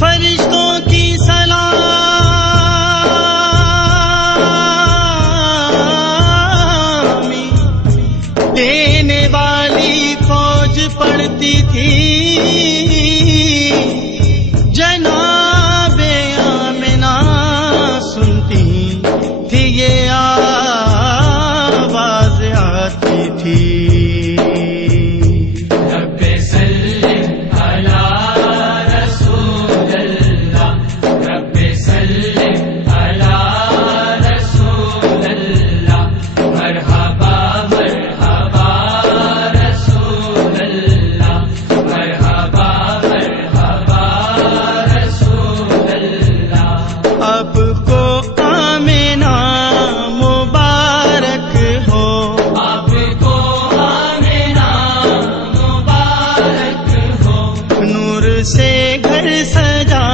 فرشتوں کی سلامی دینے والی فوج پڑتی تھی، جناب آمنہ سنتی تھی یہ آواز آتی تھی، سے گھر سجا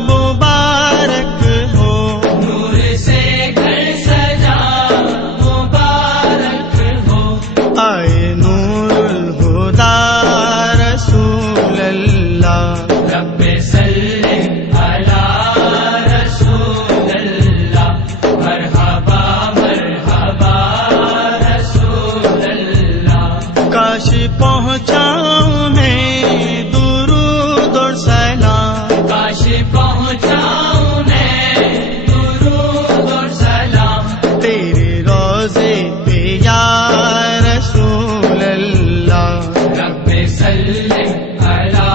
مبارک ہو، نور سے گھر سجا مبارک ہو، آئے نور الہدی رسول اللہ، رب صلی علی رسول اللہ، مرحبا مرحبا رسول اللہ، کاش پہنچاؤں میں پہنچاؤں میں درود اور سلام تیرے روضے پہ یا رسول اللہ، رب صلی علی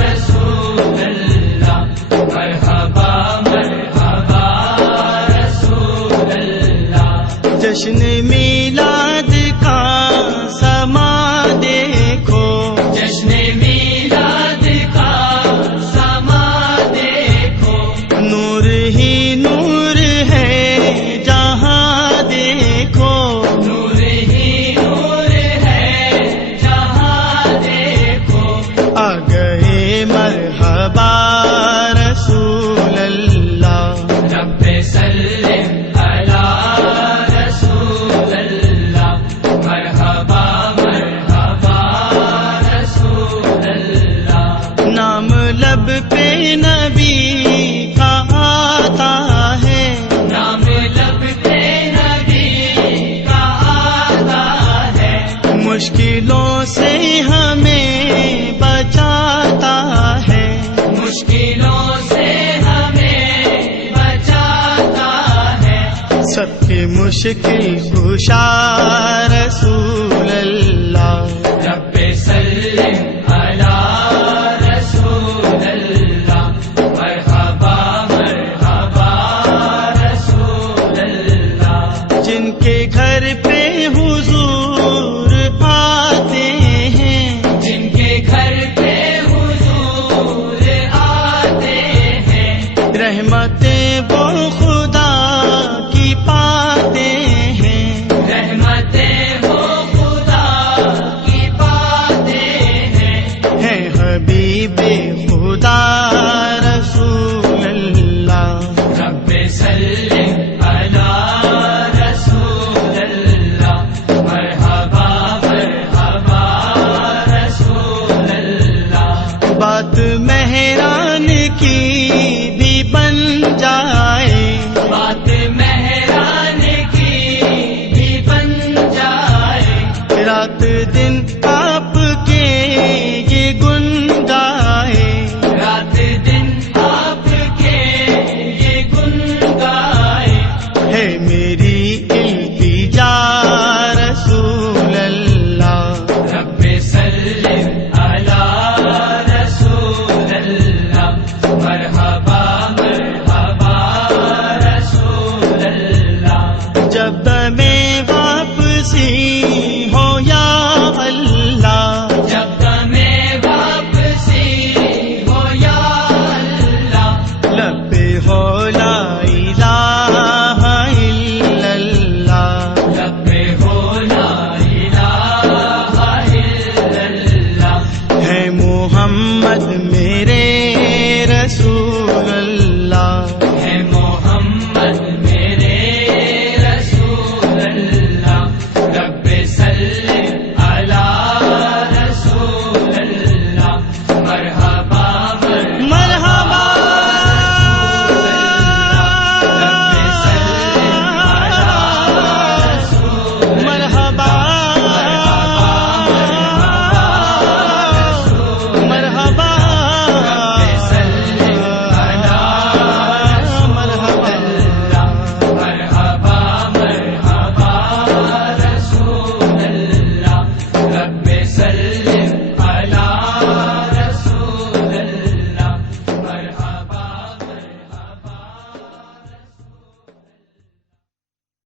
رسول اللہ، مرحبا مرحبا رسول اللہ، جشن میلاد کا سما دیکھو، جشن میلاد کا نور ہی نور ہے جہاں دیکھو، نور ہی نور ہے جہاں دیکھو، آ گئے مرحبا رسول اللہ، رب صلی علی رسول اللہ، مرحبا مرحبا رسول اللہ، نام لب پہ نبی مشکلوں سے ہمیں بچاتا ہے، مشکلوں سے ہمیں بچاتا ہے، سب کی مشکل کشا رسول اللہ، رب صلی علی رسول اللہ، مرحبا مرحبا رسول اللہ، جن کے گھر پہ حضور آتے ہیں، جن کے گھر پہ حضور آتے ہیں، رحمتیں وہ خدا کی پاتے ہیں، رحمتیں وہ خدا کی پاتے ہیں، حبیب خدا رسول اللہ، رب صلی علی رسول اللہ، مرحبا مرحبا رسول اللہ، بات مہران کی بھی بن جائے، بات مہران کی بھی بن جائے، رات دن آپ کے یہ گن گائے، رات دن آپ کے یہ گن گائے، ہے میری التجا رسول اللہ، رب صلی علی رسول اللہ، مرحبا مرحبا رسول اللہ، جب میں واپسی ہو یا اللہ، جب میں واپسی ہو یا اللہ، لب ہو لا الہ الا اللہ، لب ہو لا الہ الا اللہ، ہے محمد میرے